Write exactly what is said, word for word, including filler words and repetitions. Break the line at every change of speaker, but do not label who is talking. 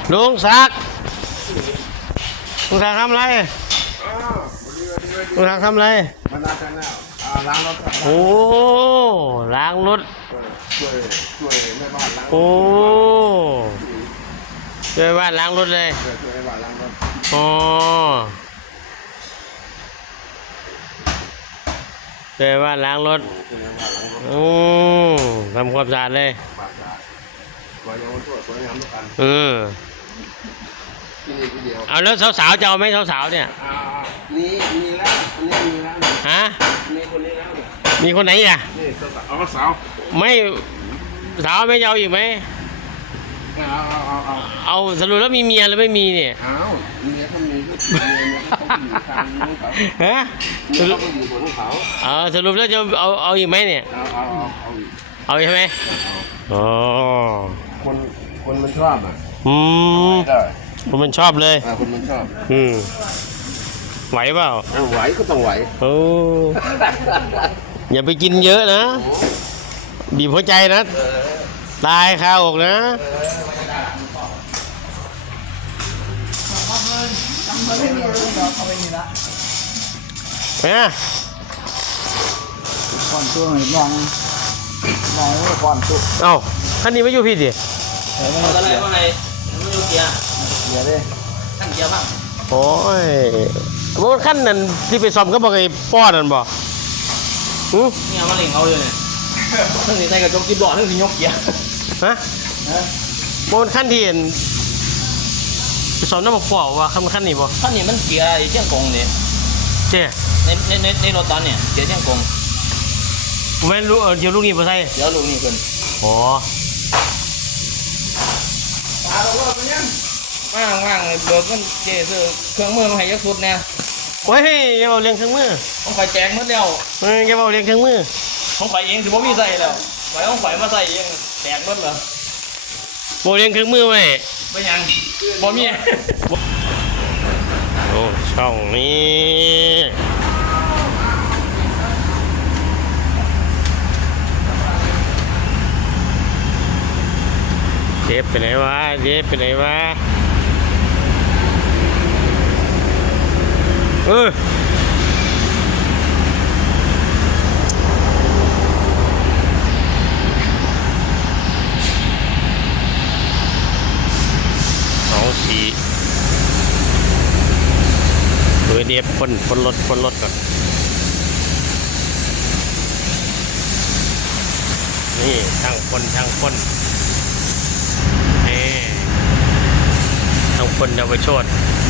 ลุงศักดิ์ลุงศักดิ์ทำอะไรลุงศักดิ์ทำอะไร
มันล้างกันแล้วล้างรถ
โอ้ล้างรถ
ช่วยช่วยแม่บ้านล้าง
โอ้ช่วยบ้านล้างรถเลย
ช่วยแม่บ้านล้างรถ
อ๋อช่วยบ้านล้างรถโอ้ทำความสะอาดเลยเออเอาแล้วสาวๆจะเอาไหมสาวๆเนี่ย
นี่มีแล้วนี่มีแล้ว
ฮะ
มีคนนี้แล้ว
มีคนไหนอ่ะ
นี่เอาสาว
ไม่สาวไม่เอาอีกไหม
เอาเอาเอา
เอาสรุปแล้วมีเมียหรือไม่มีเนี่ย
เอาเมียเขามีก็เมียเนี่ยเขาอยู่ทางนู้นเขา
ฮะ
สรุปอยู่บนเขา
เอาสรุปแล้วจะเอาเอาอีกไหมเนี่ย
เอาเอาเอา
เอาใช่ไหมอ๋อ
คนคนมันชอบอ่ะ
อืมคนมันชอบเลย
คนมันชอบ
อืมไหวเปล่า
ไหวก็ต้องไหว
โอ้อย่าไปกินเยอะนะบีบหัวใจนะตายคาอกนะเนี่ย
ก่อนตัวมองมองว่าก่อนตัว
เอ้าท่านนี้ไม่อยู่พี่ดิ
เอา
อะไรว่าไงไม่อยู่เกียร์
เกียร์เลย
ขั้นเกียร์บ้าง
โอ้ยบนขั้นนั้นที่ไปซ่อมก็บอกไอ้ป้อนนั่นบอกอือ
เนี่ยมาเล่งเอาอยู่เนี่ยทั้งนี้ใส่กระจกกิบหลอดทั้งนี้ยกเกียร์
ฮะบนขั้นที่เห็นไปซ่อมน้ำมันปอกว่าขั้นขั้นนี้บ่
ขั้นนี้มันเกียร์เชียงกงเนี่ย
เจ๊
ในในในในรถตอนเนี่ยเกียร์เชียงกง
ไม่รู้เออเดี๋ยวลูกนี้บ่ใส่
เดี๋ยวลูกนี้เพิ่น
อ๋อ
ว่างว่างเบิกเงินเจ๊ซื้อเครื่องมือมาให้ยักษ์สุดเนี่ย
โอ้ยอย่าเอาเลี้ยงเครื่องมือ
ต้องไปแจกหมดแล้ว
เอออย่าเอาเลี้ยงเครื่องมือ
ต้องไปเองถือว่ามีใส่แล้วไปต้องไปมาใส่เองแจกหมดเหรอ
โบเลี้ยงเครื่องมือไว้
ไม่ยังบ่มี
โอ้ช่องนี้เจ็บไปไหนวะเจ็บไปไหนวะเออสองสี่เออเดี๋ยวพ่นพ่นรถพ่นรถก่อนนี่ช่างพ่นช่างพ่นนี่ช่างพ่นเยาวชน